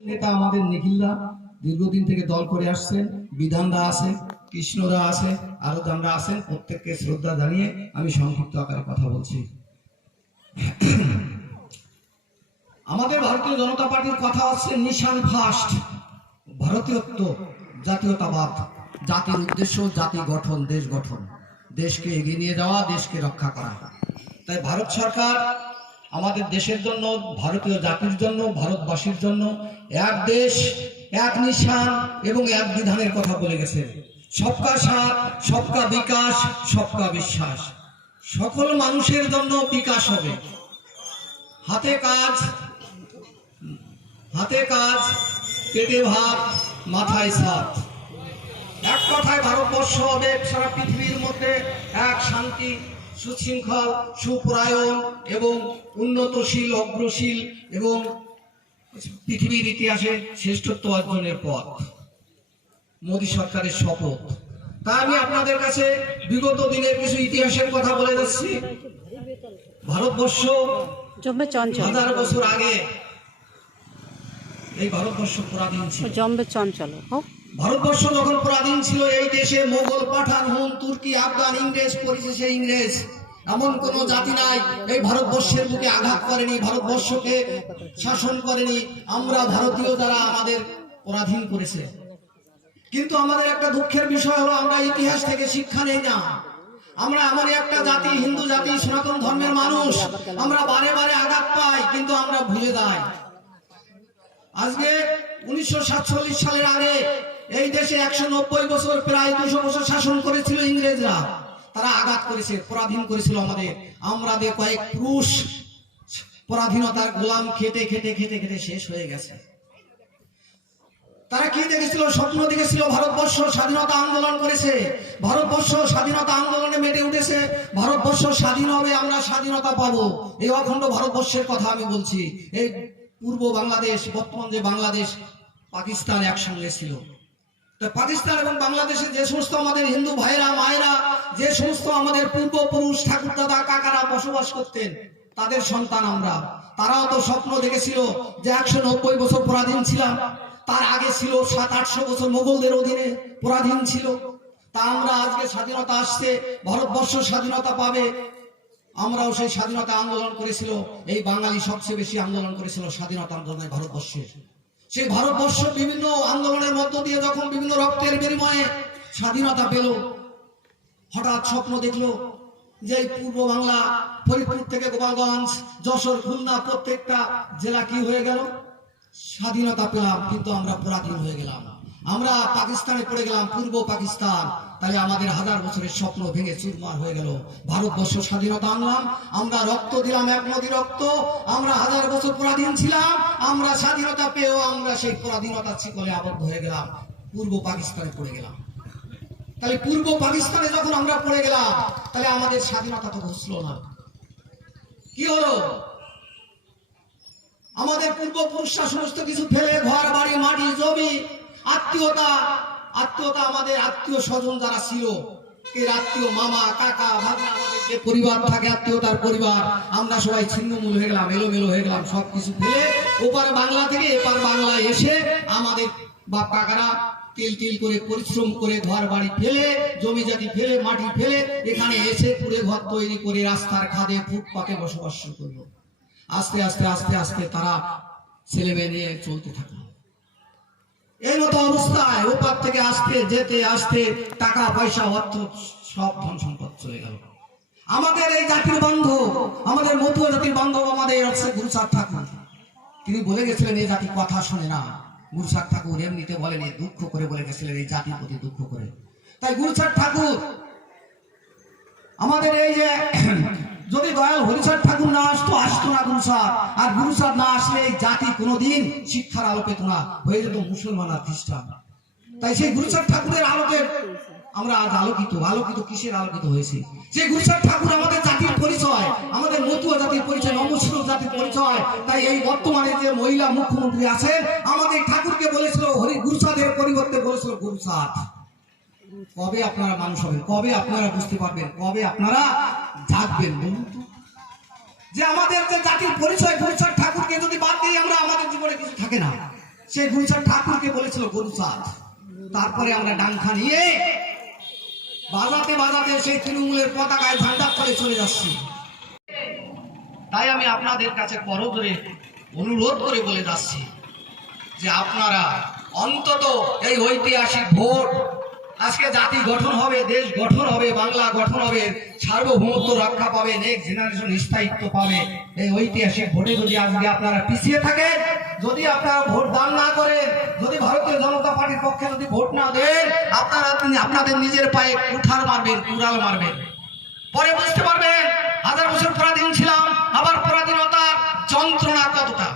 নেতা আমাদের নিখিলদা দীর্ঘদিন থেকে দল করে আসছেন, বিধানদা আছে, কৃষ্ণদা আছে, আরো দামরা আছেন। প্রত্যেককে শ্রদ্ধা জানিয়ে আমি সংক্ষিপ্ত আকারে কথা বলছি। আমাদের ভারতীয় জনতা পার্টির কথা হচ্ছে নিশান ফার্স্ট, ভারতীয়ত্ব, জাতীয়তাবাদ, জাতির উদ্দেশ্য, জাতি গঠন, দেশ গঠন, দেশকে এগিয়ে নিয়ে যাওয়া, দেশকে রক্ষা করা। তাই ভারত সরকার আমাদের দেশের জন্য, ভারতীয় জাতির জন্য, ভারতবাসীর জন্য এক দেশ, এক নিশান এবং এক বিধানের কথা বলে গেছে। সবকা সাথ, সবকা বিকাশ, সবকা বিশ্বাস। সকল মানুষের জন্য বিকাশ হবে। হাতে কাজ, হাতে কাজ, পেটে ভাত, মাথায় ছাদ। এক কথায় ভারতবর্ষ হবে সারা পৃথিবীর মধ্যে এক শান্তি, সুশৃঙ্খল, সুপরায়ণ এবং উন্নতশীল, অগ্রশীল এবং পৃথিবীর ইতিহাসে শ্রেষ্ঠত্ব অর্জনের পথ। মোদী সরকারের শপথ। তা আমি আপনাদের কাছে বিগত দিনের কিছু ইতিহাসের কথা বলে যাচ্ছি। ভারতবর্ষ হাজার বছর আগে এই ভারতবর্ষ পরাধীন ছিল। ভারতবর্ষ যখন পরাধীন ছিল, এই দেশে মোগল, পাঠান, হুন, তুর্কি, আফগান, ইংরেজ, পরিশেষে ইংরেজ, এমন কোন জাতি নাই এই ভারতবর্ষের বুকে আঘাত করেনি, ভারতবর্ষকে শাসন করেনি। আমরা ভারতীয় যারা আমাদের পরাধীন করেছে। কিন্তু আমাদের একটা দুঃখের বিষয় হলো আমরা ইতিহাস থেকে শিক্ষা নেই না। আমরা এমন একটা জাতি, হিন্দু জাতি, সনাতন ধর্মের মানুষ, আমরা বারে বারে আঘাত পাই কিন্তু আমরা ভুলে যাই। আজকে 1947 সালের আগে এই দেশে 190 বছর, প্রায় 200 বছর শাসন করেছিল ইংরেজরা। তারা আঘাত করেছে, পরাধীন করেছিল আমাদের। আমাদের কয়েক পুরুষ পরাধীনতার গোলাম খেটে খেটে খেটে খেটে শেষ হয়ে গেছে। তারা কি দেখেছিল? স্বপ্ন দেখেছিল ভারতবর্ষ স্বাধীনতা আন্দোলন করেছে, ভারতবর্ষ স্বাধীনতা আন্দোলনে মেতে উঠেছে, ভারতবর্ষ স্বাধীন হবে, আমরা স্বাধীনতা পাবো। এই অখণ্ড ভারতবর্ষের কথা আমি বলছি। এই পূর্ব বাংলাদেশ, বর্তমান যে বাংলাদেশ, পাকিস্তান একসঙ্গে ছিল। তো পাকিস্তান এবং বাংলাদেশে যে সমস্ত আমাদের হিন্দু ভাইরা, মায়েরা, যে সমস্ত আমাদের পূর্বপুরুষ, ঠাকুর দাদা, কাকারা বসবাস করতেন, তাদের সন্তান আমরা। তারাও তো স্বপ্ন দেখেছিল যে 190 বছর পরাধীন ছিলাম, তার আগে ছিল 700-800 বছর মোগলদের অধীনে পরাধীন ছিল। তা আমরা আজকে স্বাধীনতা আসছে, ভারতবর্ষ স্বাধীনতা পাবে। আমরাও সেই স্বাধীনতা আন্দোলন করেছিল। এই বাঙালি সবচেয়ে বেশি আন্দোলন করেছিল স্বাধীনতা আন্দোলনে ভারতবর্ষে। সেই ভারতবর্ষ বিভিন্ন আন্দোলনের মধ্য দিয়ে যখন বিভিন্ন রক্তের বিনিময়ে স্বাধীনতা পেল, হঠাৎ স্বপ্ন দেখলো যে পূর্ব বাংলা, ফরিদপুর থেকে গোপালগঞ্জ, যশোর, খুলনা, প্রত্যেকটা জেলা কি হয়ে গেল? স্বাধীনতা পেলাম, কিন্তু আমরা পরাধীন হয়ে গেলাম। আমরা পাকিস্তানে পড়ে গেলাম, পূর্ব পাকিস্তান। তাহলে আমাদের হাজার বছরের স্বপ্ন ভেঙে চুরমার হয়ে গেল। ভারতবর্ষ স্বাধীনতা আনলাম, আমরা রক্ত দিলাম, এক নদী রক্ত। আমরা হাজার বছর পরাধীন ছিলাম, আমরা স্বাধীনতা পেয়েও আমরা সেই পরাধীনতার শিকলে আবদ্ধ হয়ে গেলাম, পূর্ব পাকিস্তানে পড়ে গেলাম। তাহলে পূর্ব পাকিস্তানে যখন আমরা পড়ে গেলাম, তাহলে আমাদের স্বাধীনতা তো ঘুষলো না। কি হলো? আমাদের পূর্বপুরুষরা সমস্ত কিছু ফেলে, ঘর বাড়ি, মাটি, জমি, আত্মীয়তা, আমাদের আত্মীয় স্বজন যারা ছিল, এর আত্মীয়, মামা, কাকা, ভাগনা, আমাদের যে পরিবার থাকে, আত্মীয়তার পরিবার, আমরা সবাই ছিন্নমূল হয়ে গেলাম, এলোমেলো হয়ে গেলাম। সবকিছু ফেলে ওপার বাংলা থেকে এপার বাংলায় এসে আমাদের বাপ কাকারা তিল তিল করে পরিশ্রম করে ঘর বাড়ি ফেলে, জমি জাতি ফেলে, মাটি ফেলে এখানে এসে কুড়ে ঘর তৈরি করে রাস্তার খাদে, ফুটপাতে বসবাস করলো। আস্তে আস্তে আস্তে আস্তে তারা ছেলে মেয়ে নিয়ে চলতে থাকলো। এই মতো অবস্থায় ওপার থেকে আসতে যেতে আসতে টাকা পয়সা, অর্থ, সব ধন সম্পদ চলে গেল। আমাদের এই জাতির বান্ধব, আমাদের মতুয়া জাতির বান্ধব আমাদের আছে গুরুচাঁদ ঠাকুর। তিনি বলে গেছিলেন এই জাতি কথা শোনে না। গুরুচাঁদ ঠাকুর এমনিতে বলেনি, দুঃখ করে বলে গেছিলেন এই জাতির প্রতি দুঃখ করে। তাই গুরুচাঁদ ঠাকুর আমাদের এই যে, যদি দয়াল হরিচাঁদ ঠাকুর না আসতো, আসতো না গুরুচাঁদ। আর গুরুচাঁদ না আসলে এই জাতি কোনোদিন শিক্ষার আলো পেত না, হয়ে যেত মুসলমান আর খ্রিস্টান। তাই সেই গুরুচাঁদ ঠাকুরের আলোকে আমরা আজ আলোকিত। আলোকিত কিসের আলোকিত হয়েছে? সেই গুরুচাঁদ ঠাকুর আমাদের জাতির পরিচয়, আমাদের মতুয়া জাতির পরিচয়, নমস্কার জাতির পরিচয়। তাই এই বর্তমানে যে মহিলা মুখ্যমন্ত্রী আছেন, আমাদের ঠাকুরকে বলেছিল হরি, গুরুচাঁদের পরিবর্তে বলেছিল গুরুচাঁদ। কবে আপনারা মানুষ হবেন? কবে আপনারা বুঝতে পারবেন? কবে আপনারা জাগবেন? বলুন তো। যে আমাদের যে জাতির পরিচয়, গুরুচাঁদ ঠাকুরকে যদি বাদ দিই আমরা, আমাদের জীবনে কিছু থাকে না। সেই গুরুচাঁদ ঠাকুরকে বলেছিল গরুচাঁদ। তারপরে আমরা ডাংখা নিয়ে বাজাতে বাজাতে সেই তৃণমূলের পতাকায় ঝান্ডা করে চলে যাচ্ছি। তাই আমি আপনাদের কাছে করজোরে অনুরোধ করে বলে যাচ্ছি যে আপনারা অন্তত এই ঐতিহাসিক ভোট, আজকে জাতি গঠন হবে, দেশ গঠন হবে, বাংলা গঠন হবে, সার্বভৌমত্ব রক্ষা পাবে, নেক্সট জেনারেশন স্থায়িত্ব পাবে। এই ঐতিহাসিক ভোটে যদি আজকে আপনারা পিছিয়ে থাকেন, যদি আপনারা ভোট দান না করেন, যদি ভারতীয় জনতা পার্টির পক্ষে যদি ভোট না দেন, আপনারা আপনাদের নিজের পায়ে কুঠার মারবেন, কুড়াল মারবেন। পরে বুঝতে পারবেন 1000 বছর পরাধীন ছিলাম, আবার পরাধীনতার যন্ত্রণা কতটা।